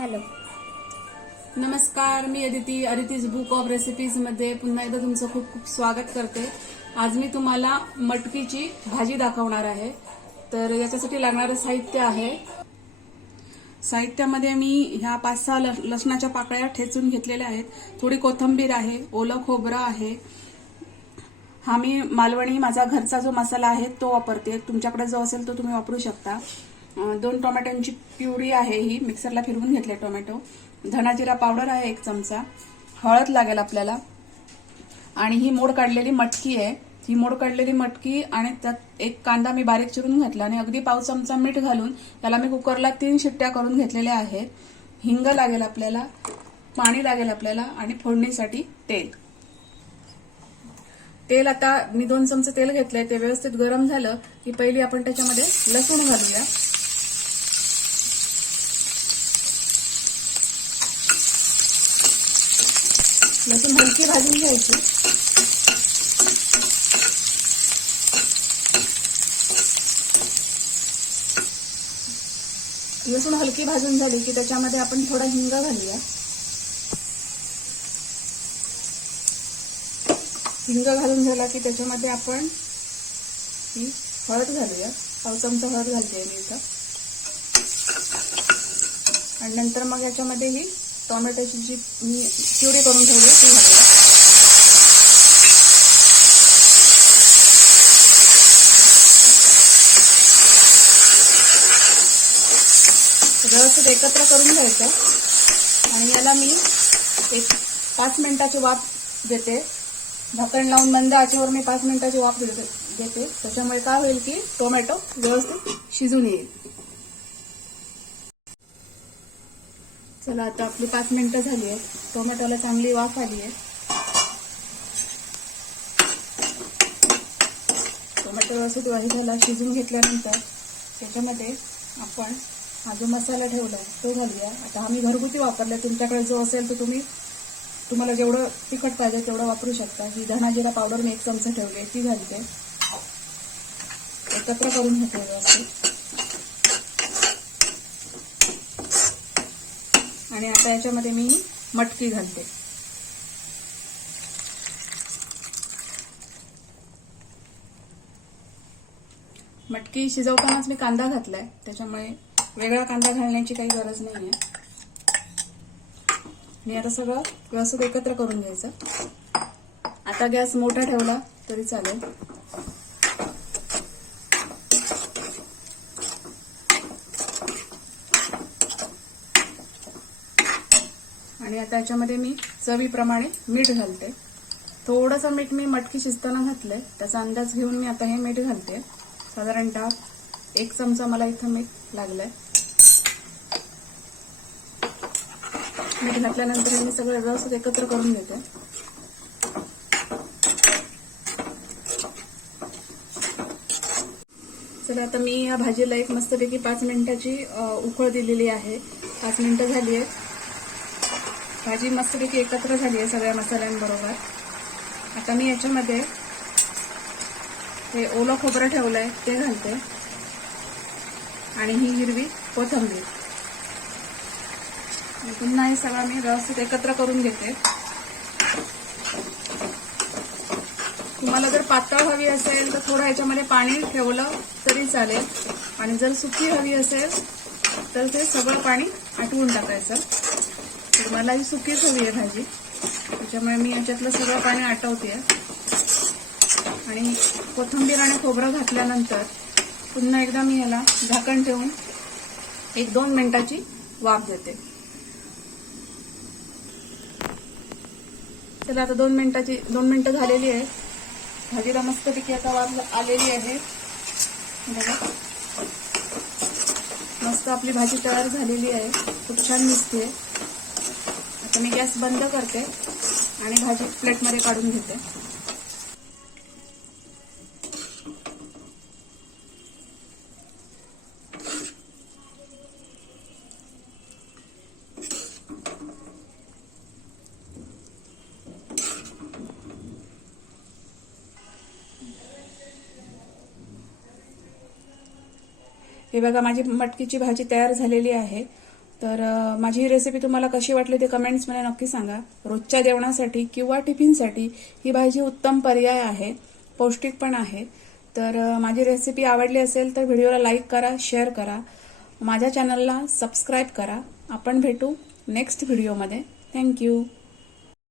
Hello. नमस्कार, मी अदितीज book of recipes मध्ये पुन्हा एकदा तुमचं खूप खूप स्वागत करते. आज मी तुम्हाला मटकीची भाजी दाखवणार आहे. तर याच्यासाठी लागणारे साहित्य आहे. साहित्यामध्ये मी ह्या 5-6 लसणाच्या पाकळ्या ठेचून घेतलेल्या आहेत. थोडी कोथिंबीर आहे, ओलं खोबरं आहे. हा मी मालवणी माझा घरचा जो मसाला आहे तो वापरते. तुमच्याकडे जो असेल तो तुम्ही वापरू शकता. 2 टोमॅटोची प्युरी आहे, ही मिक्सरला फिरवून घेतले टोमॅटो. धना जिरा पावडर आहे 1 चमचा. हळद लागेल आपल्याला. आणि ही मोड काढलेली मटकी आहे. ही मोड काढलेली मटकी आणि त्यात 1 कांदा मी बारीक चिरून घेतला आणि अगदी पाव चमचा मीठ घालून त्याला मी कुकरला 3 शिट्ट्या करून घेतलेल्या आहेत. हिंग लागेल आपल्याला, पाणी लागेल आपल्याला आणि फोडणीसाठी तेल. तेल आता मी 2 चमचे तेल घेतलंय. ते व्यवस्थित गरम झालं की पहिली आपण त्याच्यामध्ये लसूण घालूया. लसूण हलकी भाजून घ्यायची. लसूण हलकी भाजून झाली की त्याच्यामध्ये आपण थोडा हिंग घालूया. हिंग घालून झाला की त्याच्यामध्ये आपण ही हळद घालूया. पाव चमचा हळद घालते मी इथं. आणि नंतर मग याच्यामध्ये ही टोमॅटोची जी मी प्युरी करून ठेवली ती घालूया. व्यवस्थित एकत्र करून घ्यायचं आणि याला मी 5 मिनिटाची वाफ देते. झाकण लावून मंद आचेवर मी 5 मिनिटाची वाफ देते. त्याच्यामुळे काय होईल की टोमॅटो व्यवस्थित शिजून येईल. चला, आता आपली 5 मिनिटं झाली आहे. टोमॅटोला चांगली वाफ आली आहे. टोमॅटो व्यवस्थित झाला शिजून घेतल्यानंतर त्याच्यामध्ये आपण हा जो मसाला ठेवलाय तो घालूया. आता हा मी घरगुती वापरलाय. तुमच्याकडे जो असेल तो तुम्हाला जेवढं तिखट पाहिजे तेवढं वापरू शकता. ही धना जिरा पावडर मी 1 चमचा ठेवली ती घालते. एकत्र करून घेते व्यवस्थित. आणि आता याच्यामध्ये मी मटकी घालते. मटकी शिजवतानाच मी कांदा घातलाय, त्याच्यामुळे वेगळा कांदा घालण्याची काही गरज नाहीये. आणि आता सगळं व्यवस्थित एकत्र करून घ्यायचं. आता गॅस मोठा ठेवला तरी चालेल. आणि आता याच्यामध्ये मी चवीप्रमाणे मीठ घालते. थोडंसं मीठ मी मटकी शिजताना घातलंय, त्याचा अंदाज घेऊन मी आता हे मीठ घालते. साधारणतः 1 चमचा मला इथं मीठ लागलंय. मीठ घातल्यानंतर मी सगळं व्यवस्थित एकत्र करून घेते. चला, आता मी या भाजीला एक मस्तपैकी 5 मिनिटाची उकळ दिलेली आहे. 5 मिनिटं झाली आहे. भाजी मस्तपैकी एकत्र झाली आहे सगळ्या मसाल्यांबरोबर. आता मी याच्यामध्ये हे ओलं खोबरं ठेवलंय ते घालते आणि ही हिरवी कोथिंबीर. पुन्हा हे सगळं मी व्यवस्थित एकत्र करून घेते. तुम्हाला जर पातळ हवी असेल तर थोडं ह्याच्यामध्ये पाणी ठेवलं तरी चालेल. आणि जर सुकी हवी असेल तर ते सगळं पाणी आटवून टाकायचं. तर मला ही सुकीच हवी आहे भाजी, त्याच्यामुळे मी याच्यातलं सगळं पाणी आटवते. आणि कोथिंबीर आणि खोबरं घातल्यानंतर पुन्हा एकदा मी याला झाकण ठेवून 1-2 मिनिटाची वाफ देते. चला, आता 2 मिनिटं झालेली आहे. भाजीला मस्तपैकी आता वाफ आलेली आहे. बघा, मस्त आपली भाजी तयार झालेली आहे. खूप छान दिसते. आता मी गॅस बंद करते आणि भाजी प्लेटमध्ये काढून घेते. हे बघा, माझी मटकीची भाजी तयार झालेली आहे. तर माझी ही रेसिपी तुम्हाला कशी वाटली ते कमेंट्समध्ये नक्की सांगा. रोजच्या जेवणासाठी किंवा टिफिनसाठी ही भाजी उत्तम पर्याय आहे, पौष्टिक पण आहे. तर माझी रेसिपी आवडली असेल तर व्हिडिओला लाईक करा, शेअर करा, माझ्या चॅनलला सबस्क्राईब करा. आपण भेटू नेक्स्ट व्हिडिओमध्ये. थँक्यू.